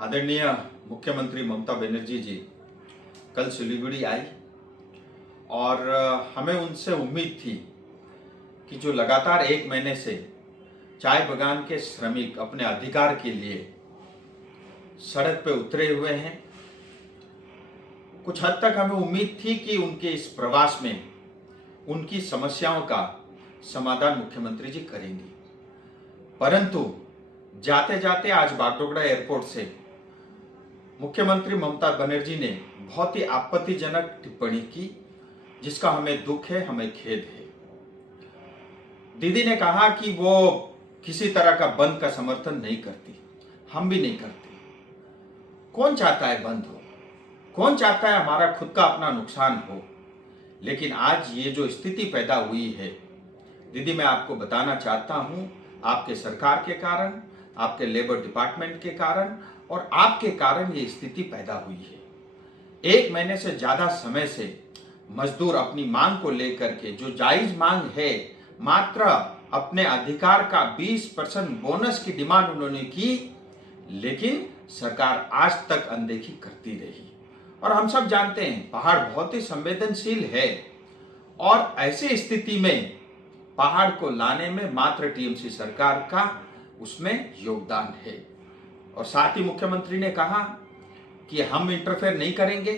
आदरणीय मुख्यमंत्री ममता बनर्जी जी कल सिलीगुड़ी आई और हमें उनसे उम्मीद थी कि जो लगातार 1 महीने से चाय बागान के श्रमिक अपने अधिकार के लिए सड़क पे उतरे हुए हैं, कुछ हद तक हमें उम्मीद थी कि उनके इस प्रवास में उनकी समस्याओं का समाधान मुख्यमंत्री जी करेंगे। परंतु जाते जाते आज बागडोगरा एयरपोर्ट से मुख्यमंत्री ममता बनर्जी ने बहुत ही आपत्तिजनक टिप्पणी की, जिसका हमें दुख है, हमें खेद है। दीदी ने कहा कि वो किसी तरह का बंद का समर्थन नहीं करती, हम भी नहीं करते। कौन चाहता है बंद हो? कौन चाहता है हमारा खुद का अपना नुकसान हो? लेकिन आज ये जो स्थिति पैदा हुई है दीदी, मैं आपको बताना चाहता हूं, आपके सरकार के कारण, आपके लेबर डिपार्टमेंट के कारण और आपके कारण ये स्थिति पैदा हुई है। 1 महीने से ज्यादा समय से मजदूर अपनी मांग को लेकर के, जो जायज मांग है, मात्र अपने अधिकार का 20% बोनस की डिमांड उन्होंने की, लेकिन सरकार आज तक अनदेखी करती रही। और हम सब जानते हैं पहाड़ बहुत ही संवेदनशील है और ऐसी स्थिति में पहाड़ को लाने में मात्र टीएमसी सरकार का उसमें योगदान है। और साथ ही मुख्यमंत्री ने कहा कि हम इंटरफेयर नहीं करेंगे।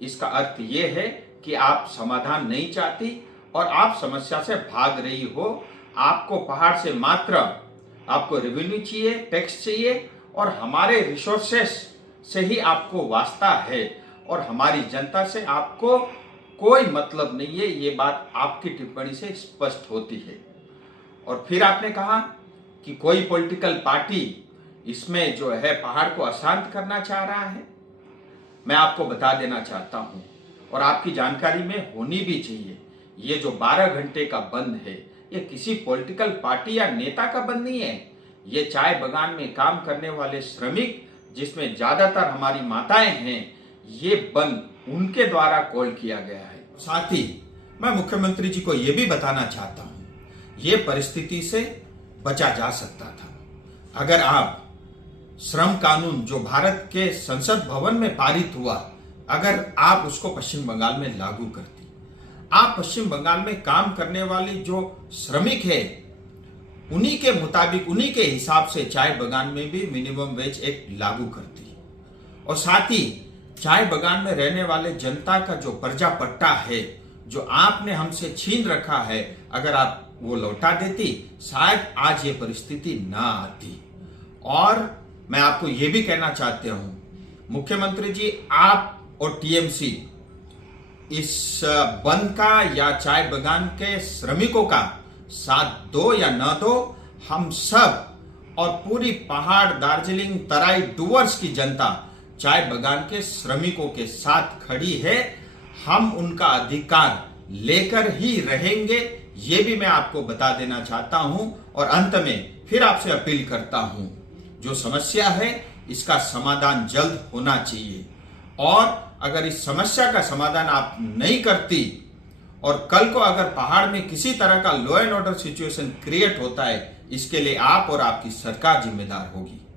इसका अर्थ ये है कि आप समाधान नहीं चाहती और आप समस्या से भाग रही हो। आपको पहाड़ से मात्र आपको रेवेन्यू चाहिए, टैक्स चाहिए और हमारे रिसोर्सेस से ही आपको वास्ता है और हमारी जनता से आपको कोई मतलब नहीं है। ये बात आपकी टिप्पणी से स्पष्ट होती है। और फिर आपने कहा कि कोई पॉलिटिकल पार्टी इसमें जो है पहाड़ को अशांत करना चाह रहा है। मैं आपको बता देना चाहता हूं और आपकी जानकारी में होनी भी चाहिए, ये जो 12 घंटे का बंद है, ये किसी पॉलिटिकल पार्टी या नेता का बंद नहीं है। ये चाय बागान में काम करने वाले श्रमिक, जिसमें ज्यादातर हमारी माताएं हैं, ये बंद उनके द्वारा कॉल किया गया है। साथ ही मैं मुख्यमंत्री जी को यह भी बताना चाहता हूं, ये परिस्थिति से बचा जा सकता था अगर आप श्रम कानून जो भारत के संसद भवन में पारित हुआ, अगर आप उसको पश्चिम बंगाल में लागू करती। आप पश्चिम बंगाल में काम करने वाली जो श्रमिक है, उन्हीं के मुताबिक, उन्हीं के हिसाब से चाय बागान में भी मिनिमम वेज एक्ट लागू करती। और साथ ही चाय बागान में रहने वाले जनता का जो पर्जा पट्टा है, जो आपने हमसे छीन रखा है, अगर आप वो लौटा देती, शायद आज ये परिस्थिति ना आती। और मैं आपको ये भी कहना चाहता हूं, मुख्यमंत्री जी, आप और टीएमसी इस बंद का या चाय बागान के श्रमिकों का साथ दो या न दो, हम सब और पूरी पहाड़, दार्जिलिंग, तराई, डुवर्स की जनता चाय बागान के श्रमिकों के साथ खड़ी है। हम उनका अधिकार लेकर ही रहेंगे, ये भी मैं आपको बता देना चाहता हूं। और अंत में फिर आपसे अपील करता हूं, जो समस्या है इसका समाधान जल्द होना चाहिए। और अगर इस समस्या का समाधान आप नहीं करती और कल को अगर पहाड़ में किसी तरह का law and order situation create होता है, इसके लिए आप और आपकी सरकार जिम्मेदार होगी।